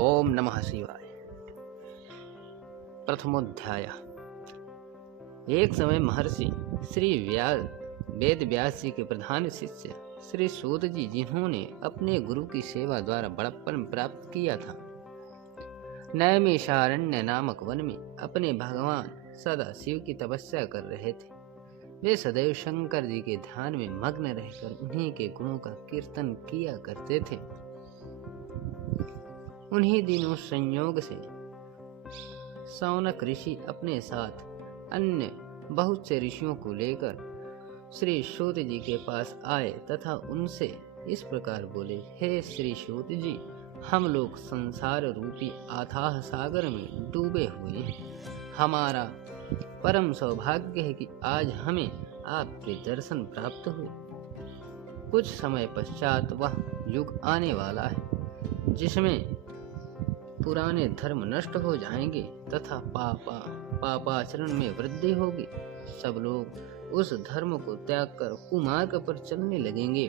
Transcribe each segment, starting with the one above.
ओम नमः शिवाय। प्रथमोध्याय। एक समय महर्षि श्री वेद व्यास जी के प्रधान शिष्य श्री सूत जी, जिन्होंने अपने गुरु की सेवा द्वारा बड़प्पन प्राप्त किया था, नैमिषारण्य नामक वन में अपने भगवान सदा शिव की तपस्या कर रहे थे। वे सदैव शंकर जी के ध्यान में मग्न रहकर उन्हीं के गुणों का कीर्तन किया करते थे। उन्हीं दिनों संयोग से सौनक ऋषि अपने साथ अन्य बहुत से ऋषियों को लेकर श्री सूत जी के पास आए तथा उनसे इस प्रकार बोले, हे श्री सूत जी, हम लोग संसार रूपी अथाह सागर में डूबे हुए हैं। हमारा परम सौभाग्य है कि आज हमें आपके दर्शन प्राप्त हुए। कुछ समय पश्चात वह युग आने वाला है जिसमें पुराने धर्म नष्ट हो जाएंगे तथा पापाचरण में वृद्धि होगी। सब लोग उस धर्म को त्याग कर कुमार्ग पर चलने लगेंगे।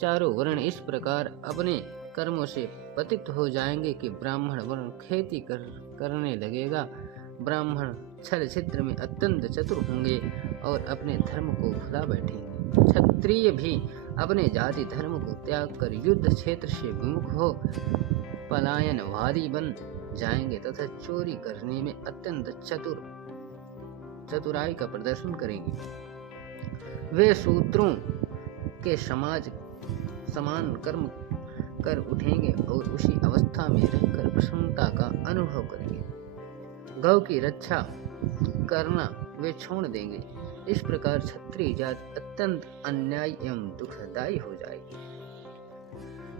चारों वर्ण इस प्रकार अपने कर्मों से पतित हो जाएंगे कि ब्राह्मण वर्ण खेती करने लगेगा। ब्राह्मण छल छिद्र में अत्यंत चतुर होंगे और अपने धर्म को भुला बैठेंगे। क्षत्रिय भी अपने जाति धर्म को त्याग कर युद्ध क्षेत्र से विमुख हो पलायनवादी बन जाएंगे तथा चोरी करने में अत्यंत चतुराई का प्रदर्शन करेंगे। वे शूद्रों के समान कर्म कर उठेंगे और उसी अवस्था में रहकर प्रसन्नता का अनुभव करेंगे। गौ की रक्षा करना वे छोड़ देंगे। इस प्रकार क्षत्रिय जाति अत्यंत अन्यायी एवं दुखदायी हो जाएगी।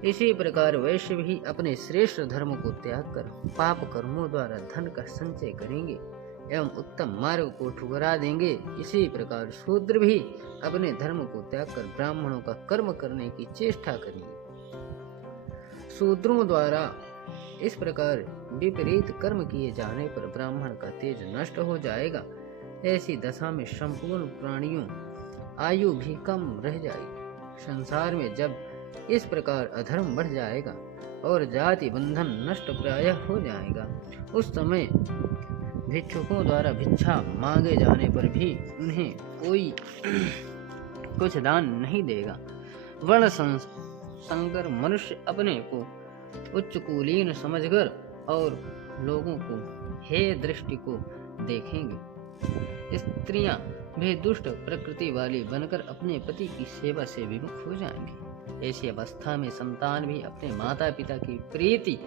इसी प्रकार वैश्य भी अपने श्रेष्ठ धर्म को त्याग कर पाप कर्मों द्वारा धन का संचय करेंगे एवं उत्तम मार्ग को ठुकरा देंगे। इसी प्रकार शूद्र भी अपने धर्म को त्याग कर ब्राह्मणों का कर्म करने की चेष्टा करेंगे। शूद्रों द्वारा इस प्रकार विपरीत कर्म किए जाने पर ब्राह्मण का तेज नष्ट हो जाएगा। ऐसी दशा में संपूर्ण प्राणियों आयु भी कम रह जाएगी। संसार में जब इस प्रकार अधर्म बढ़ जाएगा और जाति बंधन नष्ट प्रायः हो जाएगा, उस समय भिक्षुकों द्वारा भिक्षा मांगे जाने पर भी उन्हें कोई कुछ दान नहीं देगा। वर्ण संकर मनुष्य अपने को उच्च कुलीन समझकर और लोगों को हेय दृष्टि को देखेंगे। स्त्रियां भी दुष्ट प्रकृति वाली बनकर अपने पति की सेवा से विमुख हो जाएंगी। ऐसी अवस्था में संतान भी अपने माता पिता की प्रीति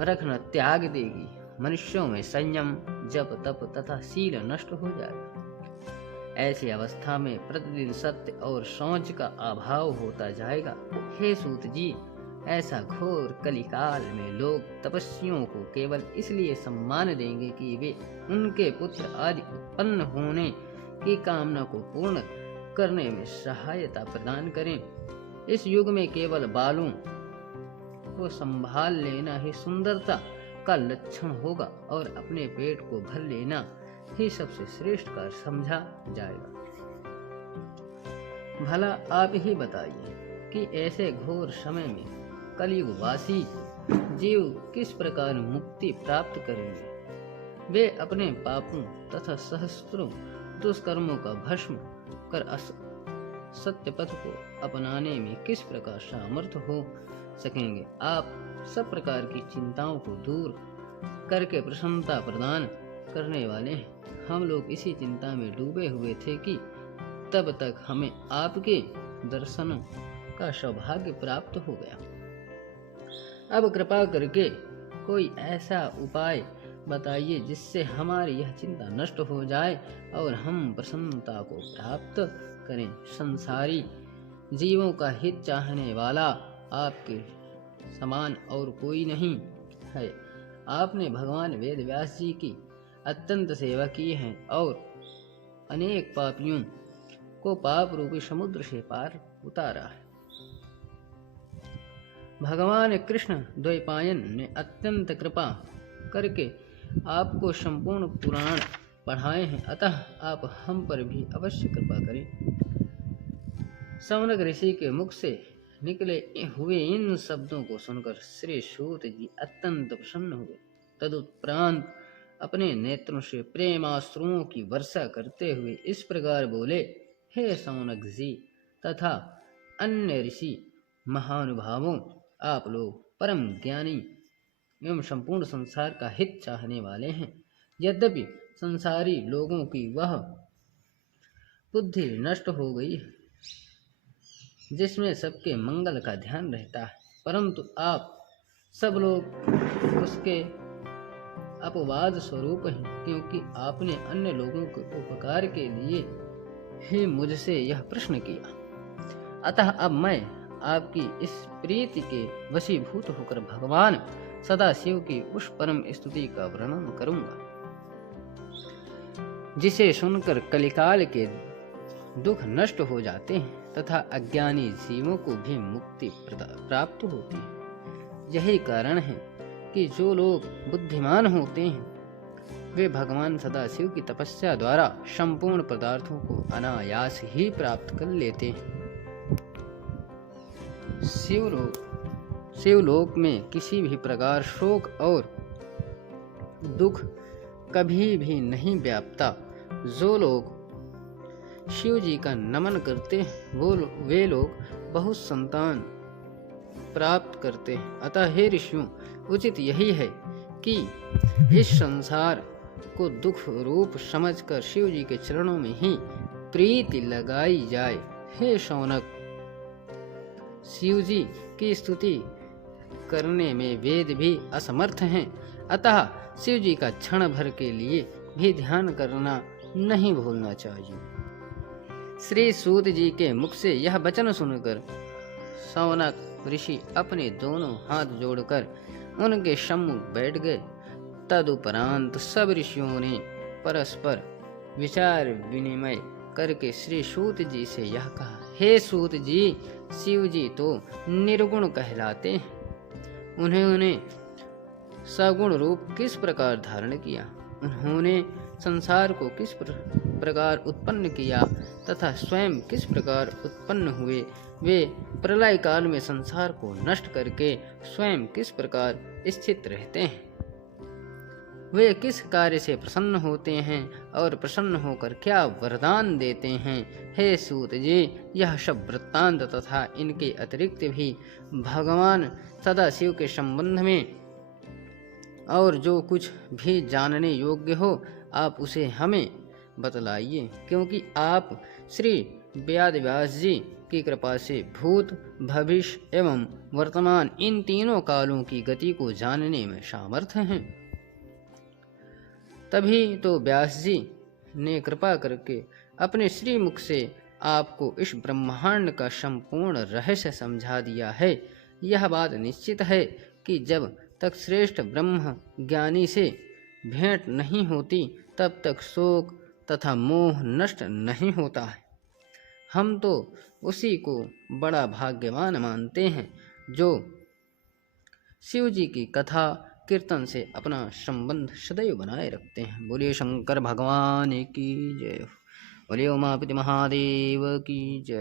रखना त्याग देगी। मनुष्यों में संयम, जप, तप तथा शील नष्ट हो जाएगा। ऐसी अवस्था में प्रतिदिन सत्य और शौच का अभाव होता जाएगा। हे सूत जी, ऐसा घोर कलिकाल में लोग तपस्वियों को केवल इसलिए सम्मान देंगे कि वे उनके पुत्र आदि उत्पन्न होने की कामना को पूर्ण करने में सहायता प्रदान करें। इस युग में केवल बालों को संभाल लेना ही सुंदरता का लक्षण होगा और अपने पेट को भर लेना ही सबसे श्रेष्ठ कार्य समझा जाएगा। भला आप ही बताइए कि ऐसे घोर समय में कलियुगवासी जीव किस प्रकार मुक्ति प्राप्त करेंगे। वे अपने पापों तथा सहस्त्रों दुष्कर्मों का भस्म कर सत्य पथ को अपनाने में किस प्रकार सामर्थ्य हो सकेंगे। आप सब प्रकार की चिंताओं को दूर करके प्रसन्नता प्रदान करने वाले हैं। हम लोग इसी चिंता में डूबे हुए थे कि तब तक हमें आपके दर्शनों का सौभाग्य प्राप्त हो गया। अब कृपा करके कोई ऐसा उपाय बताइए जिससे हमारी यह चिंता नष्ट हो जाए और हम प्रसन्नता को प्राप्त करें। संसारी जीवों का हित चाहने वाला आपके समान और कोई नहीं है। आपने भगवान वेद व्यास जी की अत्यंत सेवा की है और अनेक पापियों को पाप रूपी समुद्र से पार उतारा है। भगवान कृष्ण द्वैपायन ने अत्यंत कृपा करके आपको संपूर्ण पुराण पढ़ाए हैं, अतः आप हम पर भी अवश्य कृपा करें। सौनक ऋषि के मुख से निकले हुए इन शब्दों को सुनकर श्री सूत जी अत्यंत प्रसन्न हुए। तदुपरांत अपने नेत्रों से प्रेमाश्रुओं की वर्षा करते हुए इस प्रकार बोले, हे सौनक जी तथा अन्य ऋषि महानुभावों, आप लोग परम ज्ञानी एवं संपूर्ण संसार का हित चाहने वाले हैं। यद्यपि संसारी लोगों की वह बुद्धि नष्ट हो गई है जिसमें सबके मंगल का ध्यान रहता है, परंतु आप सब लोग उसके अपवाद स्वरूप हैं, क्योंकि आपने अन्य लोगों के उपकार के लिए ही मुझसे यह प्रश्न किया। अतः अब मैं आपकी इस प्रीति के वशीभूत होकर भगवान सदाशिव की उस परम स्तुति का वर्णन करूंगा जिसे सुनकर कलिकाल के दुख नष्ट हो जाते हैं तथा अज्ञानी जीवों को भी मुक्ति प्राप्त होती है। यही कारण है कि जो लोग बुद्धिमान होते हैं वे भगवान सदाशिव की तपस्या द्वारा संपूर्ण पदार्थों को अनायास ही प्राप्त कर लेते हैं। शिवलोक में किसी भी प्रकार शोक और दुख कभी भी नहीं व्यापता। जो लोग शिव जी का नमन करते हैं वे लोग बहुत संतान प्राप्त करते हैं। अतः हे ऋषियों, उचित यही है कि इस संसार को दुख रूप समझकर शिव जी के चरणों में ही प्रीति लगाई जाए। हे शौनक, शिव जी की स्तुति करने में वेद भी असमर्थ हैं, अतः शिव जी का क्षण भर के लिए भी ध्यान करना नहीं भूलना चाहिए। श्री सूत जी के मुख से यह वचन सुनकर सौनक ऋषि अपने दोनों हाथ जोड़कर उनके सम्मुख बैठ गए। तदुपरांत सब ऋषियों ने परस्पर विचार विनिमय करके श्री सूत जी से यह कहा, हे सूत जी, शिव जी तो निर्गुण कहलाते हैं। उन्होंने सगुण रूप किस प्रकार धारण किया, उन्होंने संसार को किस प्रकार उत्पन्न किया तथा स्वयं किस प्रकार उत्पन्न हुए, वे प्रलय काल में संसार को नष्ट करके स्वयं किस प्रकार स्थित रहते हैं, वे किस कार्य से प्रसन्न होते हैं और प्रसन्न होकर क्या वरदान देते हैं। हे सूत जी, यह सब वृत्तांत तथा इनके अतिरिक्त भी भगवान सदाशिव के संबंध में और जो कुछ भी जानने योग्य हो आप उसे हमें बतलाइए, क्योंकि आप श्री वेदव्यास जी की कृपा से भूत, भविष्य एवं वर्तमान इन तीनों कालों की गति को जानने में सामर्थ्य हैं। तभी तो व्यास जी ने कृपा करके अपने श्री मुख से आपको इस ब्रह्मांड का संपूर्ण रहस्य समझा दिया है। यह बात निश्चित है कि जब तक श्रेष्ठ ब्रह्म ज्ञानी से भेंट नहीं होती तब तक शोक तथा मोह नष्ट नहीं होता है। हम तो उसी को बड़ा भाग्यवान मानते हैं जो शिव जी की कथा कीर्तन से अपना संबंध सदैव बनाए रखते हैं। बोलिए शंकर भगवान की जय, बोलिए उमापति महादेव की जय।